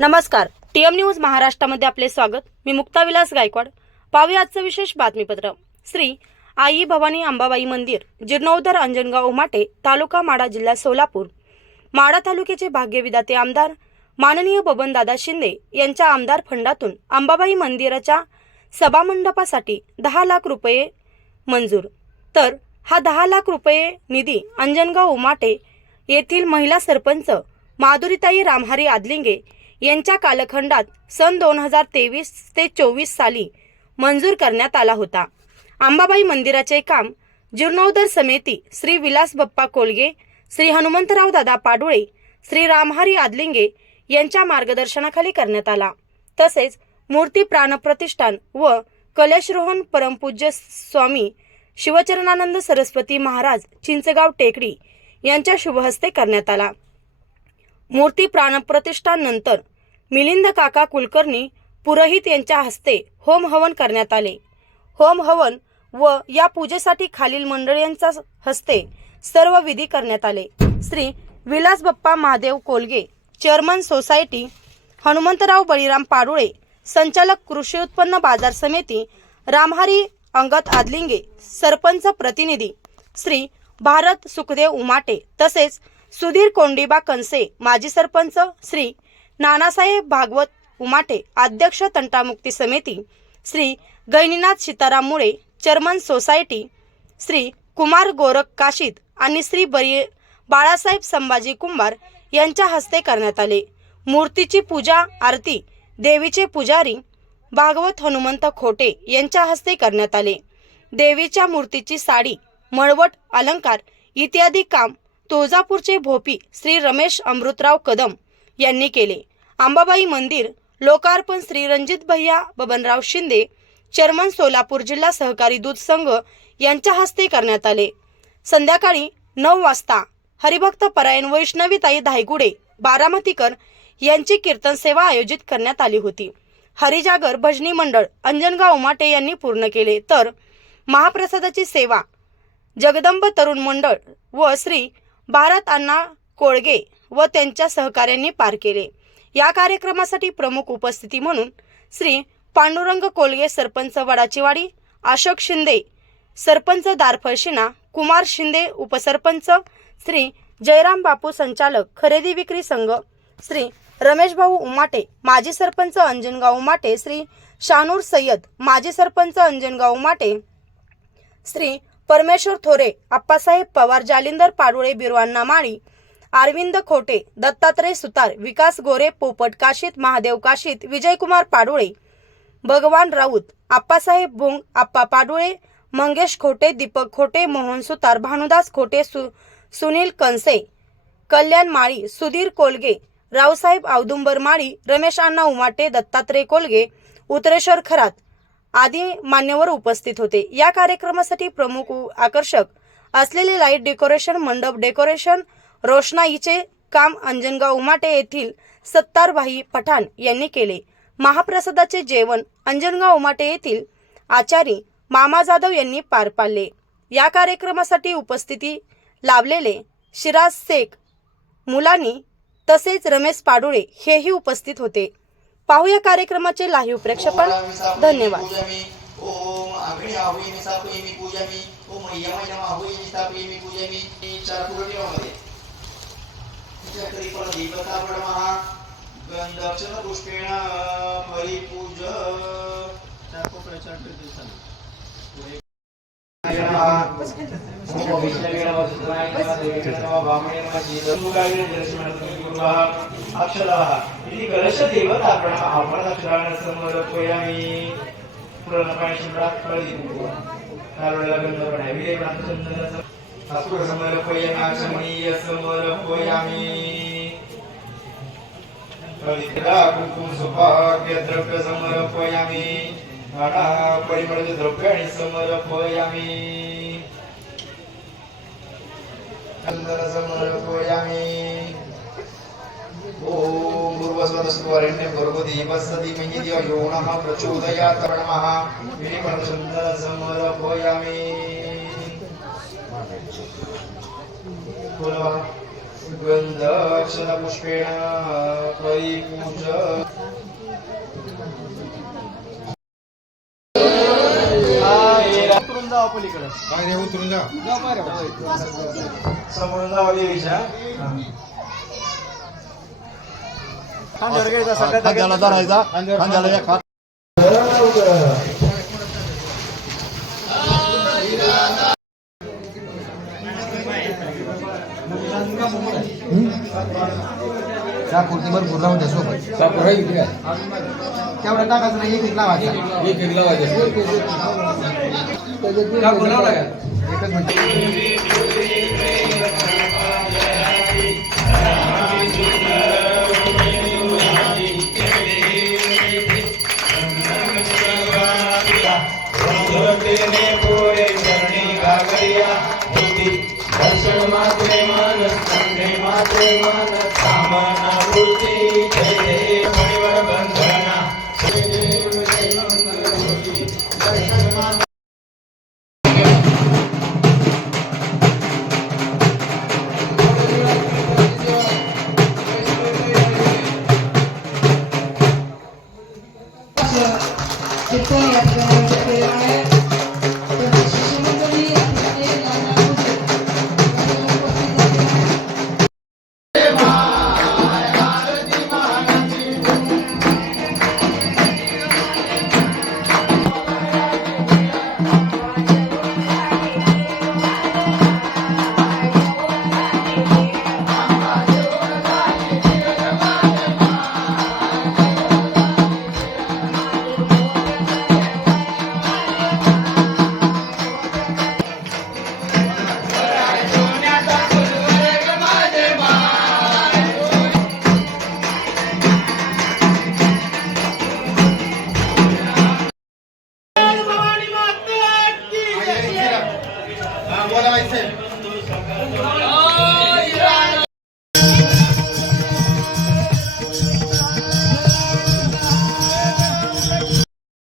नमस्कार. TM news महाराष्ट्रामध्ये आपले स्वागत. मी मुक्ताविलास गायकवाड. पाहूया आजचं विशेष बातमीपत्र. श्री आई भवानी अंबाबाई मंदिर जीर्णोद्धार अंजनगाव उमाटे तालुका माडा जिल्हा सोलापूर. माडा तालुक्याचे भाग्यविदाते आमदार माननीय बबनदादा शिंदे यांच्या आमदार फंडातून अंबाबाई मंदिराच्या सभामंडपासाठी दहा लाख रुपये मंजूर. तर हा दहा लाख रुपये निधी अंजनगाव उमाटे येथील महिला सरपंच माधुरीताई रामहारी आदलिंगे यांच्या कालखंडात सन दोन हजार तेवीस ते चोवीस साली मंजूर करण्यात आला होता. अंबाबाई मंदिराचे काम जीर्णोदर समिती श्री विलास बप्पा कोलगे श्री हनुमंतराव दादा पाडुळे श्री रामहरी आदलिंगे यांच्या मार्गदर्शनाखाली करण्यात आला. तसेच मूर्ती प्राणप्रतिष्ठान व कलशरोहण परमपूज्य स्वामी शिवचरणानंद सरस्वती महाराज चिंचगाव टेकडी यांच्या शुभहस्ते करण्यात आला. मूर्ती प्राणप्रतिष्ठानंतर मिलिंद काका कुलकर्णी पुरोहित यांच्या हस्ते होम हवन करण्यात आले. होम हवन व या पूजेसाठी खालील मंडळींच्या हस्ते सर्व विधी करण्यात आले. श्री विलास बप्पा महादेव कोलगे चेअरमन सोसायटी हनुमंतराव बळीराम पाडुळे संचालक कृषी उत्पन्न बाजार समिती रामहारी अंगत आदलिंगे सरपंच प्रतिनिधी श्री भारत सुखदेव उमाटे तसेच सुधीर कोंडिबा कनसे माजी सरपंच श्री नानासाहेब भागवत उमाटे अध्यक्ष तंटामुक्ती समिती श्री गैनीनाथ सीताराम मुळे चर्मन सोसायटी श्री कुमार गोरख काशीद आणि श्री बरी बाळासाहेब संभाजी कुंभार यांच्या हस्ते करण्यात आले. मूर्तीची पूजा आरती देवीचे पुजारी भागवत हनुमंत खोटे यांच्या हस्ते करण्यात आले. देवीच्या मूर्तीची साडी मळवट अलंकार इत्यादी काम तुळजापूरचे भोपी श्री रमेश अमृतराव कदम यांनी केले. अंबाबाई मंदिर लोकार्पण श्री रणजित भैया बबनराव शिंदे चेअरमन सोलापूर जिल्हा सहकारी दूध संघ यांच्या हस्ते करण्यात आले. संध्याकाळी नऊ वाजता हरिभक्त परायण वैष्णवीताई धायगुडे बारामतीकर यांची कीर्तन सेवा आयोजित करण्यात आली होती. हरिजागर भजनी मंडळ अंजनगाव उमाटे यांनी पूर्ण केले. तर महाप्रसादाची सेवा जगदंब तरुण मंडळ व श्री भारत अण्णा कोळगे व त्यांच्या सहकाऱ्यांनी पार केले. या कार्यक्रमासाठी प्रमुख उपस्थिती म्हणून श्री पांडुरंग कोलगे सरपंच वडाचीवाडी अशोक शिंदे सरपंच दारफळशिना कुमार शिंदे उपसरपंच श्री जयराम बापू संचालक खरेदी विक्री संघ श्री रमेश भाऊ उमाटे माजी सरपंच अंजनगाव उमाटे श्री शानूर सय्यद माजी सरपंच अंजनगाव उमाटे श्री परमेश्वर थोरे आप्पासाहेब पवार जालिंदर पाडुळे बिरवांना माळी अरविंद खोटे दत्तात्रय सुतार विकास गोरे पोपट काशीत महादेव काशीत विजयकुमार पाडुळे भगवान राऊत आप्पासाहेब भोंग आप्पा पाडुळे मंगेश खोटे दीपक खोटे मोहन सुतार भानुदास खोटे सु सुनील कनसे कल्याण माळी सुधीर कोलगे रावसाहेब औदुंबर माळी रमेश अण्णा उमाटे दत्तात्रय कोलगे उतरेश्वर खरात आदी मान्यवर उपस्थित होते. या कार्यक्रमासाठी प्रमुख आकर्षक असलेले लाइट डेकोरेशन मंडप डेकोरेशन रोषणाईचे काम अंजनगाव उमाटे येथील सत्तारभाई पठाण यांनी केले. महाप्रसादाचे जेवण अंजनगाव उमाटे येथील आचारी मामा जाधव यांनी पार पाडले. या कार्यक्रमासाठी उपस्थिती लाभलेले शिराज शेख मुलानी तसेच रमेश पाडुळे हेही उपस्थित होते. पाहूया कार्यक्रमाचे लाईव्ह प्रेक्षपण. धन्यवाद. ओम आग्नि आहुई निसापुई मी आहुई निसापुई मी पूजामी चार पूर्णिमामध्ये चक्री पण दीपता महा गंधक्षण पुष्पेण समर्पयामि पुरणपाणिशिम्रात्परिपूर्व कारुणलगन्धपणविदेवनाथचन्दन द्रव्य समर्पयामि परिमळ द्रव्याणि समर्पयामि चन्दन समर्पयामि ॐ पूर्वस्वतस्वरेण्य भर्गदेवस्य धियो यो नः प्रचोदयात् नमः। विनिमलचन्दन समर्पयामि बोलो गंध अक्षता पुष्पेण परिपूज पलीकडे उतरून जा. समोरून जावा देवीच्या. खांद्यावर घ्यायचा सगळ्यात खांद्याला धरायचा खांद्याला त्या कुर्ती भरपूर राहू द्या सोबत. तेवढं टाकायचं नाही एक एक लावायचे. एकच मिनिट Amen. বলা হয়েছে।